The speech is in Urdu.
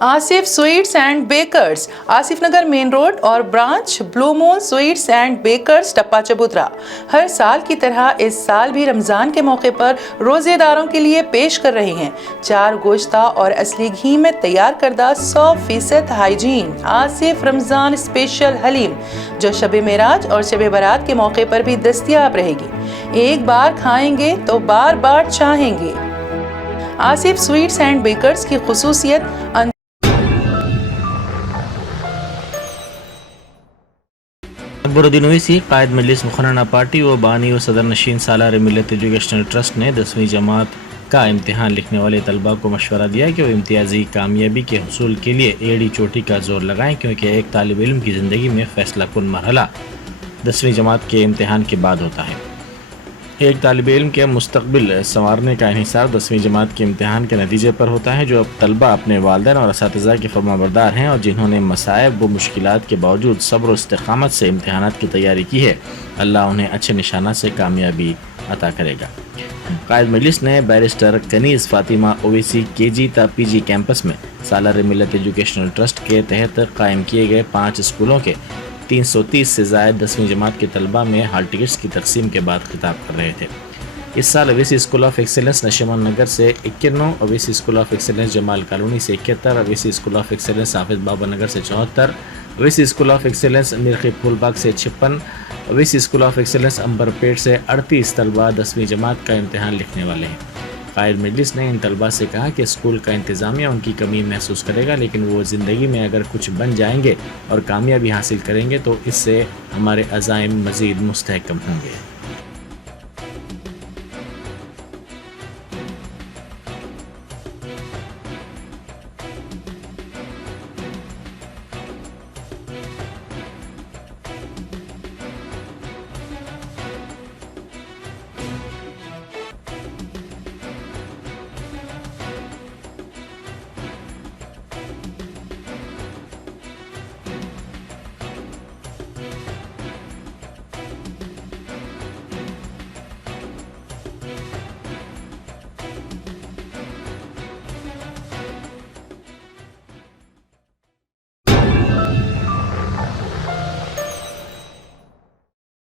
Asif sweets and bakers, Asif Nagar main road اور branch blue moon sweets and bakers Tappa Chabutra ہر سال کی طرح اس سال بھی رمضان کے موقع پر روزے داروں کے لیے پیش کر رہے ہیں 4 گوشتہ اور اصلی گھی میں تیار کردہ 100% ہائیجین آصف رمضان اسپیشل حلیم، جو شب معراج اور شب برات کے موقع پر بھی دستیاب رہے گی۔ ایک بار کھائیں گے تو بار بار چاہیں گے۔ آصف سویٹس اینڈ بیکرز کی خصوصیت اکبر الدین اویسی، قائد مجلس مقننہ پارٹی و بانی و صدر نشین سالار ملت ایجوکیشنل ٹرسٹ نے 10ویں جماعت کا امتحان لکھنے والے طلباء کو مشورہ دیا کہ وہ امتیازی کامیابی کے حصول کے لیے ایڑی چوٹی کا زور لگائیں، کیونکہ ایک طالب علم کی زندگی میں فیصلہ کن مرحلہ 10ویں جماعت کے امتحان کے بعد ہوتا ہے۔ ایک طالب علم کے مستقبل سنوارنے کا انحصار 10ویں جماعت کے امتحان کے نتیجے پر ہوتا ہے، جو اب طلباء اپنے والدین اور اساتذہ کے فرمانبردار ہیں اور جنہوں نے مصائب و مشکلات کے باوجود صبر و استقامت سے امتحانات کی تیاری کی ہے، اللہ انہیں اچھے نشانات سے کامیابی عطا کرے گا۔ قائد مجلس نے بیرسٹر کنیز فاطمہ اویسی KG تا PG کیمپس میں سالار ملت ایجوکیشنل ٹرسٹ کے تحت قائم کیے گئے 5 اسکولوں کے 330 سے زائد 10ویں جماعت کے طلباء میں ہال ٹکٹس کی تقسیم کے بعد خطاب کر رہے تھے۔ اس سال Owaisi school of excellence Nasheman Nagar سے 91، Owaisi school of excellence Jamal colony سے 71، اویسی اسکول آف ایکسیلنس حافظ بابا نگر سے 74، اویسی اسکول آف ایکسیلنس مرخی پھول باغ سے 56، اویسی اسکول آف ایکسیلنس امبر پیٹ سے 38 طلباء 10ویں جماعت کا امتحان لکھنے والے ہیں۔ قائد مجلس نے ان طلباء سے کہا کہ اسکول کا انتظامیہ ان کی کمی محسوس کرے گا، لیکن وہ زندگی میں اگر کچھ بن جائیں گے اور کامیابی حاصل کریں گے تو اس سے ہمارے عزائم مزید مستحکم ہوں گے۔